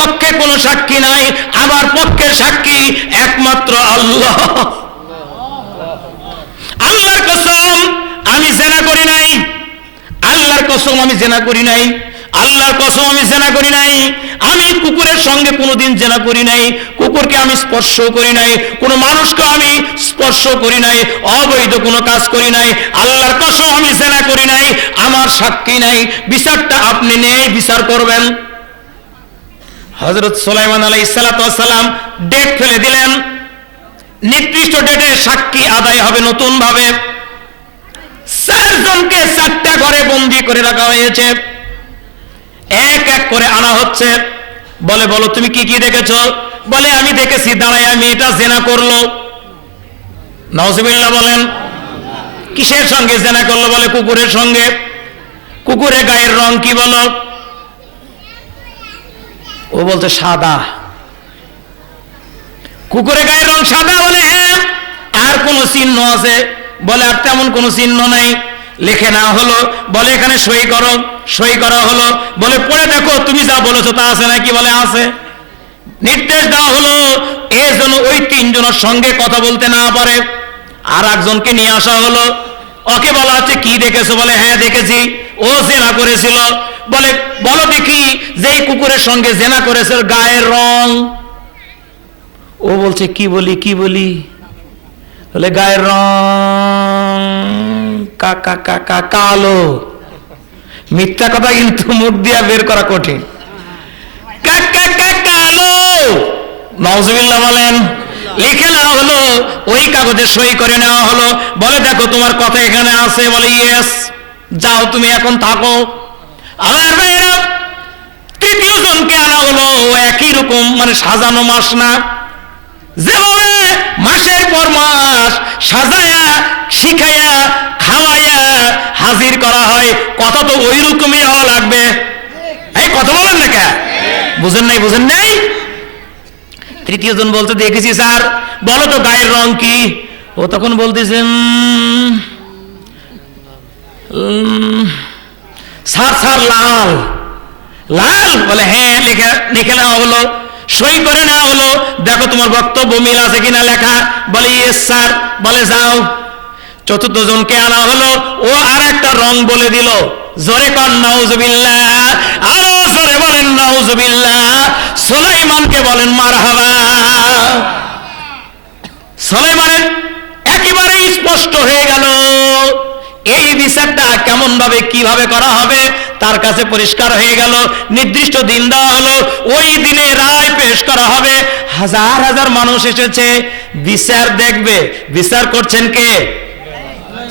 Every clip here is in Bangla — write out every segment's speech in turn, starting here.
পক্ষে কোনো সাক্ষী নাই, আমার পক্ষে সাক্ষী একমাত্র আল্লাহ। আল্লাহর কসম, আমি জেনা করি নাই। আল্লাহর কসম, আমি জেনা করি নাই। আল্লাহর কসম, আমি জেনা করি নাই। আমি কুকুরের সঙ্গে কোনোদিন জেনা করি নাই। কুকুরকে আমি স্পর্শ করি নাই। কোনো মানুষকে আমি স্পর্শ করি নাই। অবৈধ কোনো কাজ করি নাই। আল্লাহর কসম, আমি জেনা করি নাই। আমার সাক্ষী নাই। বিচারটা আপনি নেই, বিচার করবেন। হজরত সোলাইমান আলাই সালাম ডেট ফেলে দিলেন। নির্দিষ্ট ডেটে সাক্ষী আদায় হবে নতুন ভাবে চারজনকে চারটা ঘরে বন্দি করে রাখা হয়েছে। এক এক করে আনা হচ্ছে। বলে, বলো, তুমি কি কি দেখেছ? বলে, আমি দেখেছি, দাঁড়ায়, আমি এটা জেনা করল। নওয়াজবিল্লাহ বলেন, কিসের সঙ্গে জেনা করল? বলে, কুকুরের সঙ্গে। কুকুরের গায়ের রং কি বলো? ও বলছে সাদা। কুকুরের গায়ের রং সাদা বলে হ্যাঁ আর কোন চিহ্ন আছে। বলে, আর তেমন কোন চিহ্ন নাই। লিখে না হলো, বলে, এখানে সই করো, সই করা হলো। বলে, পড়ে দেখো, তুমি যা বলেছ তা আছে নাকি? বলে, আছে। নির্দেশ দেওয়া হলো, এ যেন ওই তিনজনের সঙ্গে কথা বলতে না পারে। আর একজনকে নিয়ে আসা হলো। ওকে বলা হচ্ছে, কি দেখেছ? বলে হ্যাঁ দেখেছি। ও জেনা করেছিল। বলে, বলো দেখি, যেই কুকুরের সঙ্গে জেনা করেছে গায়ের রং। ও বলছে, কি বলি কি বলি? বলে, গায়ের রং কাকা কাকা কালো। মিথ্যা কথা কিন্তু মুখ দিয়া বের করা কঠিন। বলেন, লিখে নেওয়া হলো, ওই কাগজে সই করে নেওয়া হলো। বলে, দেখো, তোমার কথা এখানে আছে। বলে ইয়েস যাও, তুমি এখন থাকো। আমার ভাইয়েরা, তৃতীয় জনকে আনা হলো একই রকম মানে সাজানো মাস না। যেভাবে মাসের পর মাস সাজায়া শিখাইয়া খাওয়াইয়া হাজির করা হয়, কথা তো ওই রকমই হওয়া লাগবে। এই কথা বলেন না কে? বুঝেন নাই বুঝেন নাই? তৃতীয় জন বলতে দেখেছি, স্যার, বলো তো গায়ের রং কি? ও তখন বলতেছেন স্যার লাল। লাল? বলে হ্যাঁ লিখে নেওয়া হলো সই করে নেওয়া হলো দেখো তোমার বক্তব্য মিল আছে কিনা লেখা। বলে, ইয়েস, স্যার। বলে, যাও। চতুর্থ জনকে আনা হলো। ও আর একটা রং বলে দিল। জোরে কন, নাউজুবিল্লাহ। আরও জোরে বলেন, নাউজুবিল্লাহ। সুলাইমানকে বলেন, মারহাবা। সুলাইমানের একেবারে স্পষ্ট হয়ে এই বিচারটা কেমন ভাবে কীভাবে করা হবে, তার কাছে পরিষ্কার হয়ে গেল, নির্দিষ্ট দিন দেওয়া হলো, ওই দিনে রায় পেশ করা হবে। হাজার হাজার মানুষ এসেছে, বিচার দেখবে। বিচার করছেন কে?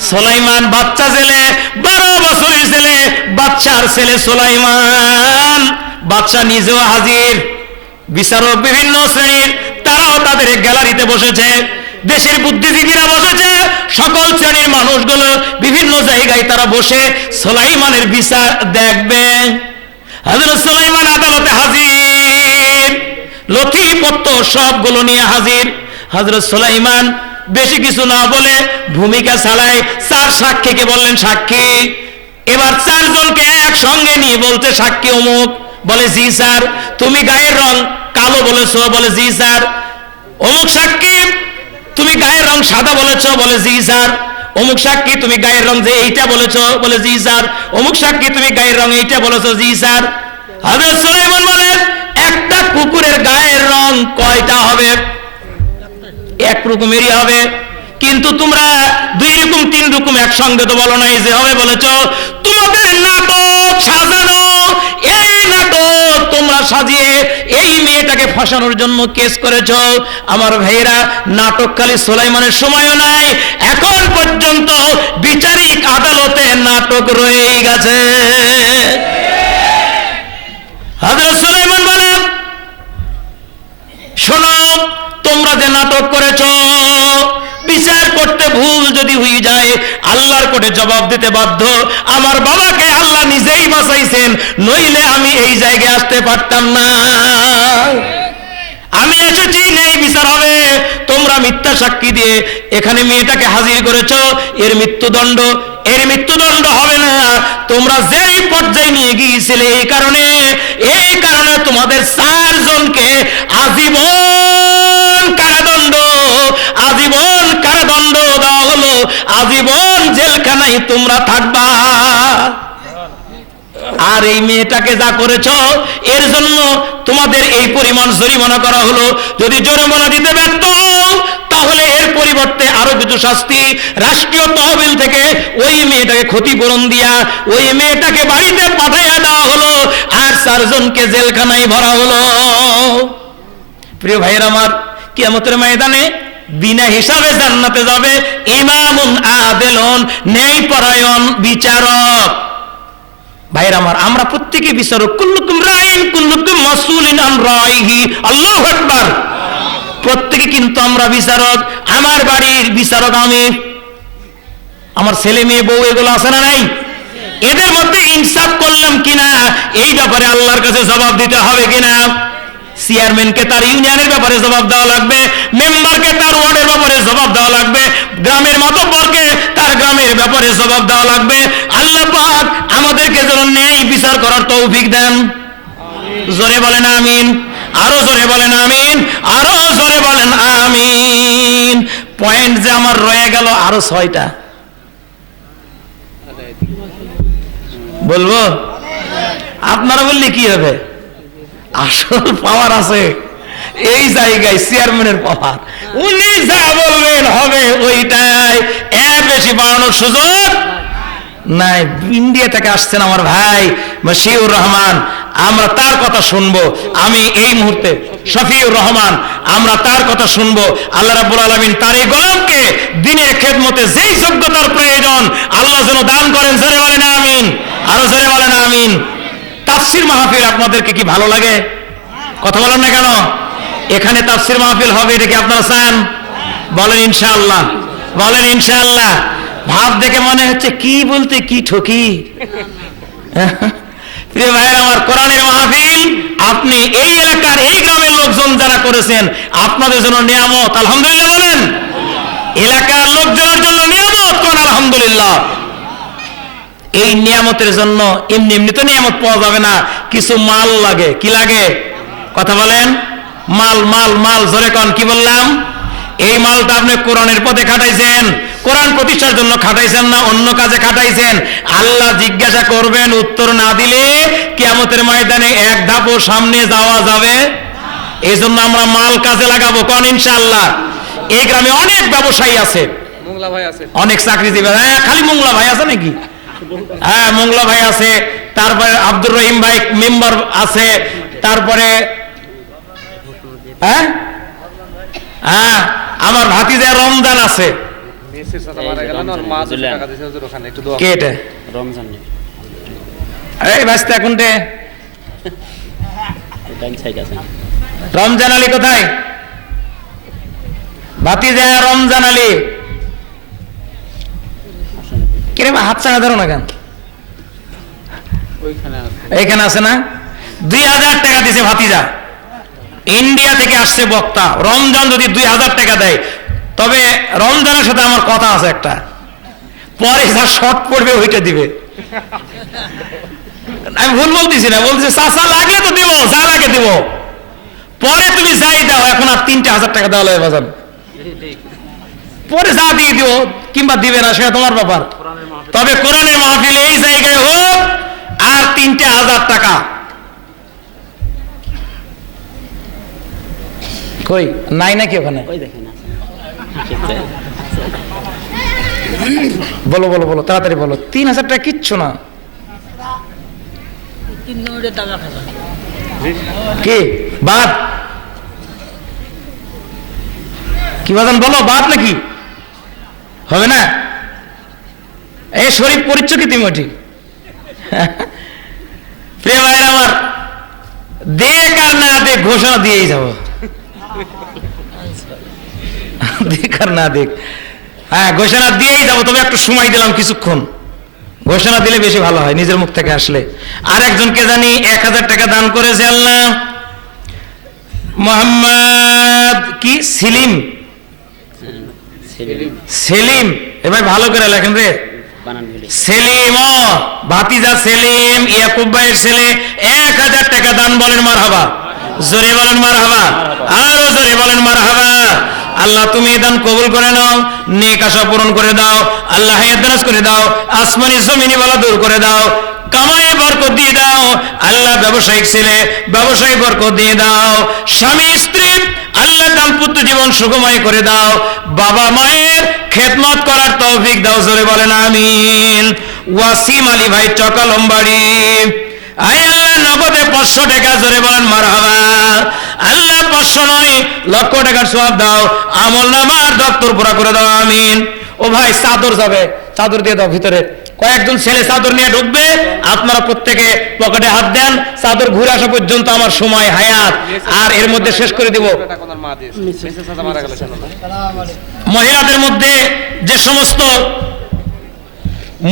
সোলাইমান, বাচ্চা ছেলে, বারো বছরের ছেলে, বাচ্চার ছেলে সোলাইমান। বাচ্চা নিজেও হাজির। বিচারক বিভিন্ন শ্রেণির, তারাও তাদের গ্যালারিতে বসেছে। দেশের বুদ্ধিজীবীরা বসেছে। সকল শ্রেণির মানুষগুলো বিভিন্ন জায়গায় তারা বসে সোলাইমানের বিচার দেখবে। হাজরত সোলাইমান আদালতে হাজির। নথিপত্র সবগুলো নিয়ে হাজির। হজরত সোলাইমান বেশি কিছু না বলে ভূমিকা চালায় চার সাক্ষীকে বললেন, সাক্ষী, এবার চারজনকে একসঙ্গে নিয়ে বলতে সাক্ষী অমুক। বলে, জি স্যার, তুমি গায়ের রং কালো বলেছ। বলে, জি স্যার। অমুক সাক্ষী তুমি গায়ের রং সাদা বলেছ, বলে জি স্যার। অমুক সাক্ষী তুমি গায়ের রং যে এইটা বলেছ, বলে জি স্যার। অমুক সাক্ষী তুমি গায়ের রং এইটা বলেছ, জি স্যার। সুলাইমান বলেন, একটা কুকুরের গায়ের রং কয়টা হবে? এক রকমেরই হবে। কিন্তু তোমরা দুই রকম, তিন রকম একসঙ্গে তো বলো নাই যে হবে বলেছ। তোমাদের নাটক সাজানো তোমরা সাজিয়ে এই মেয়েটাকে ফাঁসানোর জন্য কেস করেছ। আমার ভাইয়েরা নাটক খালি সোলাইমানের সময়ও নাই, এখন পর্যন্ত বিচারিক আদালতে নাটক রয়ে গেছে হাজরত সুলাইমান বলেন শোনো তোমরা যে নাটক করেছ বিচার করতে ভুল যদি হয়ে যায় আল্লাহর কোর্টে জবাব দিতে বাধ্য। আমার বাবাকে আল্লাহ নিজেই বাঁচাইছেন, নইলে আমি এই জায়গায় আসতে পারতাম না। আমি এসেছি, নেই বিচার হবে। তোমরা মিথ্যা সাক্ষী দিয়ে এখানে মেয়েটাকে হাজির করেছ, এর মৃত্যুদণ্ড এর মৃত্যুদণ্ড হবে না। তোমরা যেই পর্যায়ে নিয়ে গিয়েছিলে এই কারণে এই কারণে তোমাদের চারজনকে আজীবন কারাদণ্ড, আজীবন আজীবন জেলখানায় তোমরা থাকবা। আর এই মেয়েটাকে যা করেছ, এর জন্য তোমাদের এই পরিমাণ জরিমানা করা হলো। যদি জরিমানা দিতে ব্যর্থ তাহলে এর পরিবর্তে আরও কিছু শাস্তি। রাষ্ট্রীয় তহবিল থেকে ওই মেয়েটাকে ক্ষতিপূরণ দিয়া, ওই মেয়েটাকে বাড়িতে পাঠাইয়া দেওয়া হলো। আর চারজনকে জেলখানায় ভরা হলো। প্রিয় ভাইয়ের আমার, কিয়ামতের ময়দানে বিনা হিসাবে জান্নাতে যাবে। ইমামুন আদেলন ন্যায়পরায়ণ বিচারক। ভাইয়ের আমার, আমরা প্রত্যেকে বিচারক। কুল্লুকুম রাইন, কুল্লুকুম মাসুলিন আন রাইহি। আল্লাহু আকবার। প্রত্যেকে কিন্তু আমরা বিচারক। আমার বাড়ির বিচারক আমি। আমার ছেলে মেয়ে বউ, এগুলো আছে না নাই? এদের মধ্যে ইনসাফ করলাম কিনা? এই ব্যাপারে আল্লাহর কাছে জবাব দিতে হবে কিনা? চেয়ারম্যানকে তার ইউনিয়নের ব্যাপারে জবাব দেওয়া লাগবে মেম্বারকে তার ওয়ার্ডের ব্যাপারে জবাব দেওয়া লাগবে, গ্রামের মাতব্বরকে তার গ্রামের ব্যাপারে জবাব দেওয়া লাগবে। আল্লাহ পাক আমাদেরকে যেন ন্যায় বিচার করার তৌফিক দেন। জোরে বলেন আমিন, আরও জোরে বলেন আমিন, আরও জোরে বলেন আমিন। পয়েন্ট যে আমার রয়ে গেল আরও ছয়টা। বলব? আপনারা বললে কি হবে? আসল পাওয়ার আছে। এই জায়গায় চেয়ারম্যানের পাওয়ার উনি যা বলবেন হবে ওইটাই। এর বেশি বাড়ানোর সুযোগ নাই। ইন্ডিয়া থেকে আসছেন আমার ভাই মশিউর রহমান। আমরা তার কথা শুনব। আমি এই মুহূর্তে শফিউর রহমান। আমরা তার কথা শুনব। আল্লাহ রাব্বুল আলামিন তার এই গোলামকে দিনের খেদমতে যেই যোগ্যতার প্রয়োজন, আল্লাহ যেন দান করেন। জোরে বলেন আমিন। আরও জোরে বলেন আমিন। তাফসির মাহফিল আপনাদেরকে কি ভালো লাগে? কথা বলেন না কেন? এখানে তাফসির মাহফিল হবে, এটা কি আপনারা চান? বলেন ইনশাআল্লাহ বলেন ইনশাআল্লাহ। ভাব দেখে মনে হচ্ছে কি বলতে কি ঠকি? প্রিয় ভাইয়ের, আমার কোরআনের মাহফিল, আপনি এই এলাকার, এই গ্রামের লোকজন যারা করেছেন, আপনাদের জন্য নিয়ামত। আলহামদুলিল্লাহ বলেন। এলাকার লোকজনের জন্য নিয়ামত কোন আলহামদুলিল্লাহ। এই নিয়ামতের জন্য এমনি এমনি তো নিয়ামত পাওয়া যাবে না। কিছু মাল লাগে। কি লাগে? কথা বলেন? মাল মাল মাল জোরে কন কি বললাম? এই মালটা আপনি কোরআনের পথে খাটাইছেন। কোরআন প্রতিষ্ঠার জন্য খাটাইছেন না অন্য কাজে খাটাইছেন। আল্লাহ জিজ্ঞাসা করবেন উত্তর না দিলে কিয়ামতের ময়দানে এক ধাপও সামনে যাওয়া যাবে? এই জন্য আমরা মাল কাজে লাগাবো। কন ইনশাআল্লাহ। এই গ্রামে অনেক ব্যবসায়ী আছে। মোংলা ভাই আছে। অনেক চাকরিজীবী। হ্যাঁ খালি মোংলা ভাই আছে নাকি? হ্যাঁ মোংলা ভাই আছে, তারপরে আব্দুর রহিম ভাই মেম্বার আছে, তারপরে হ্যাঁ? হ্যাঁ আমার ভাতিজা রমজান আছে। রমজান আলী কোথায়? ভাতিজা রমজান আলী। কিরে বা হাত চাঙা ধরো না কেন? এখানে আছে। না? দুই হাজার টাকা দিছে ভাতিজা। ইন্ডিয়া থেকে আসছে বক্তা। রমজান যদি দুই হাজার টাকা দেয় তবে রমজানের সাথে আমার কথা আছে একটা। পরে যা শর্ট পড়বে ওইটা দিবে। আমি ভুল বলতেছি না বলতেছি চাষা লাগলে তো দিব যা লাগে দিব। পরে তুমি যাই দাও এখন আর তিনটে হাজার টাকা দেওয়া লাগবে বাজান পরে যা দিয়ে দিও কিংবা দিবে না সেটা তোমার ব্যাপার। তবে কোরআনের মাহফিল এই জায়গায় হোক আর তিনটে হাজার টাকা। কই নাই নাকি ওখানে। বলো বলো বলো তাড়াতাড়ি বলো। তিন হাজার টাকা কিচ্ছু না। কি? বাদ? কি বাদান বলো বাদ নাকি? হবে না? এই শরীফ পরিচ্ছ কি তুমি ঠিক প্রিয় ভাইয়ের আমার দেখ আর না দেখ ঘোষণা দিয়েই যাব। দেখ আর না দেখ হ্যাঁ ঘোষণা দিয়েই যাব, তবে একটু সময় দিলাম কিছুক্ষণ। ঘোষণা দিলে বেশি ভালো হয়, নিজের মুখ থেকে আসলে। আর একজনকে জানি এক হাজার টাকা দান করেছে, আল্লাহ। মোহাম্মদ কি? সিলিম। সেলিম। এবার ভালো করে লেখেন রে। সেলিম ভাতিজা সেলিম ইয়াকুব ভাইয়ের ছেলে এক হাজার টাকা দান বলেন মার হাবা জোরে বলেন মার হাবা আরও জোরে বলেন মার হাবা আল্লাহ তুমি দান কবুল করে নাও নেক আশা পূরণ করে দাও আল্লাহ করে দাও আসমানি জমিনি বলা দূর করে দাও। কামায়ে বরকত দিয়ে দাও, আল্লাহ ব্যবসায়িক ছেলে, ব্যবসায়ী বরকত দিয়ে দাও, স্বামী, স্ত্রী, আল্লাহ দাম্পত্য জীবন সুখময় করে দাও, বাবা মায়ের খেদমত করার তৌফিক দাও, জোরে বলেন আমিন। ওয়াসিম আলী ভাই চকালম্বাড়ি আয় আল্লাহ, নগদে পাঁচশো টাকা, জোরে বলেন মারহাবা। আল্লাহ, পাঁচশো নয়, লক্ষ টাকার সব দাও, আমল নামার দপ্তর পুরা করে দাও, আমিন। ও ভাই, চাদর যাবে, চাদর দিয়ে দাও ভিতরে। কয়েকজন ছেলে চাদর নিয়ে ঢুকবে, আপনারা প্রত্যেকে পকেটে হাত দেন, চাদর ঘুরে আসা পর্যন্ত আমার সময় হায়াত। আর এর মধ্যে শেষ করে দিব। মহিলাদের মধ্যে যে সমস্ত,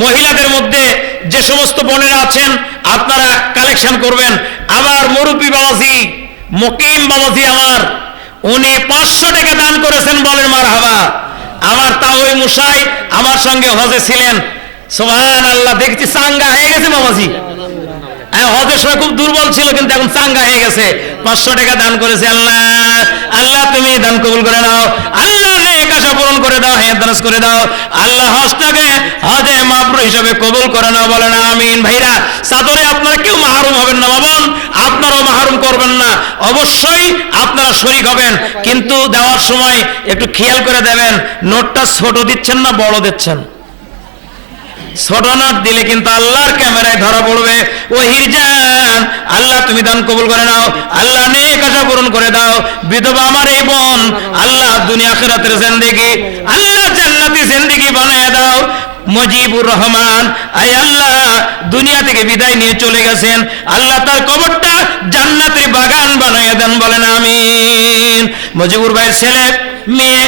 মহিলাদের মধ্যে যে সমস্ত বোনেরা আছেন, আপনারা কালেকশন করবেন। আবার মুরব্বী বাবাজি, মকিম বাবাজি আমার, উনি পাঁচশো টাকা দান করেছেন বলেন মার হাবা আমার তাওই মুসাই আমার সঙ্গে হজে ছিলেন। সোহান আল্লাহ দেখছি চাঙ্গা হয়ে গেছে সময় খুব দুর্বল ছিল, কিন্তু এখন চাঙ্গা হয়ে গেছে। পাঁচশো টাকা দান করেছে আল্লাহ। আল্লাহ, তুমি দান কবুল করে দাও আল্লাহ পূরণ করে দাও হ্যাঁ করে দাও। আল্লাহ হজে মাবরু হিসাবে কবুল করে নাও, বলেন আমিন। ভাইরা, চাদরে আপনারা কেউ মাহরুম হবেন না, বাবন। আপনারাও মাহরুম করবেন না। অবশ্যই আপনারা শরিক হবেন, কিন্তু দেওয়ার সময় একটু খেয়াল করে দেবেন। নোটটা ছোট দিচ্ছেন না, বড় দিচ্ছেন? ছোট নোট দিলে কিন্তু আল্লাহর ক্যামেরায় ধরা পড়বে। ও হিরজান, আল্লাহ তুমি দান কবুল করে নাও, আল্লাহ নেক আশা পূরণ করে দাও। বিধবা আমার এই বোন, আল্লাহ দুনিয়া আখেরাতের জিন্দেগি, আল্লাহ জান্নাতি জিন্দেগি বানায় দাও। মজিবুর রহমান আই আল্লাহ, দুনিয়া থেকে বিদায় নিয়ে চলে গেছেন। আল্লাহ তার কবরটা জান্নাতের বাগান বানায় দেন বলেন, আমিন। মজিবুর ভাইয়ের ছেলে, মেয়ে,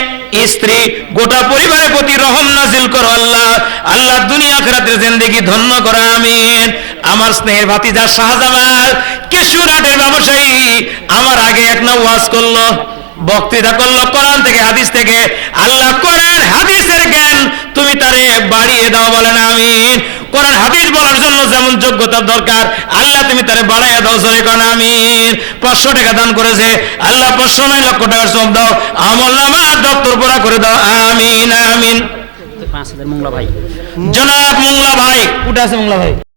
স্ত্রী, গোটা পরিবারের প্রতি রহম নাজিল করো আল্লাহ। আল্লাহ দুনিয়া আখরাতের জিন্দেগি ধন্য করো, আমিন। আমার স্নেহের ভাতিজা শাহজামাল কেশুরাটের ব্যবসায়ী, আমার আগে এক না ওয়াজ করল। বক্তৃতা করল কোরআন থেকে হাদিস থেকে। আল্লাহ কোরআন হাদিসের জ্ঞান তুমি তারে বাড়িয়ে দাও বলেন আমিন। কোরআন হাদিস বলার জন্য যেমন যোগ্যতার দরকার আল্লাহ তুমি তারে বাড়াইয়া দাও সরে কোন আমিন। পাঁচশো টাকা দান করেছে আল্লাহ পাঁচশো নয় লক্ষ টাকার সব দাও আমল নামা দপ্তর পুরা করে দাও আমিন আমিন। জনাব মোংলা ভাই। উঠে আছে মোংলা ভাই?